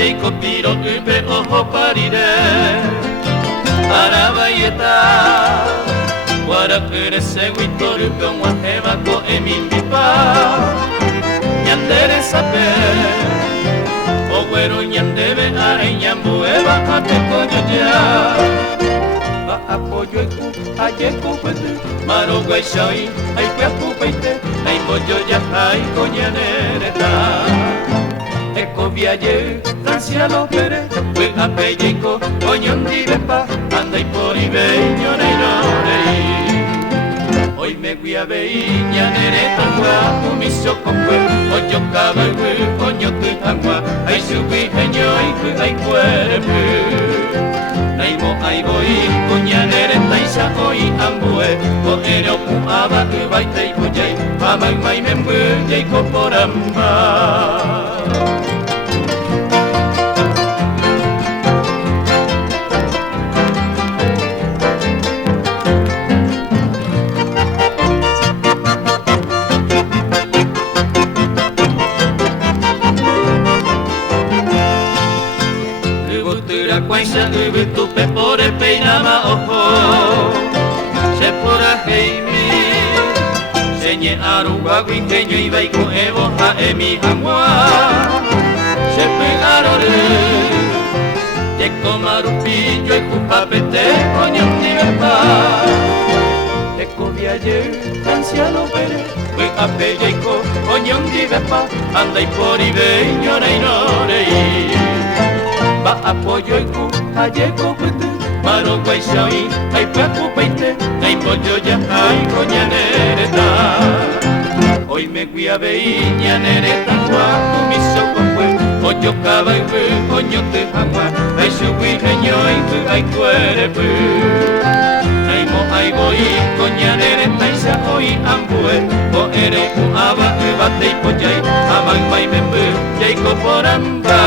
jaiko piro upe oho parire Arabaieta Warakure seguitoru Pionwa hebako emimbipa Nyandere sape Oguero nyandebe arai nyambueba ateko nyonya Ba apoyo eku ayeko pete Maro guaixai aikweaku peite Aimoyo ya aiko nyanereta Eko viaje Francia lo pere Kue apeyeiko Oñondi bepa Andai por ibeño neinorei Hoy me gui a veiña nere tangua Umiso kokwe Oyo kabewe Oño tu tangua Ai subi heño Aiku aikuerepu Naimo aiboi Kuña nere taisa oi ambue O ere oku aba Ubai teipo jai Amai mai membu Jaiko poramba Quaisa ubutu pepore peinama oho Sepora heimi Senye aruga guingeño ibaiko evo ha emi hangwa Sepe aroru Teko marupillo e kupapete Oñom nibepa Teko viaje Anciano pere Kue apeyeiko Oñom nibepa Andai por ibeño neinorei Ba apoyo iku ayeko pete Maro guaixai aipaku peite Naimoyo ya aiko nyanereta Hoy me gui a veiña nereta Kua umiso kokwe Oyo kabaiwe oño te hangwa Aishu gui heño aiku aikuerepu Naimo aibo iko nyanereta Isa oi ambue O ere u aba ubate ipo jai Amang mai membu jaiko poramba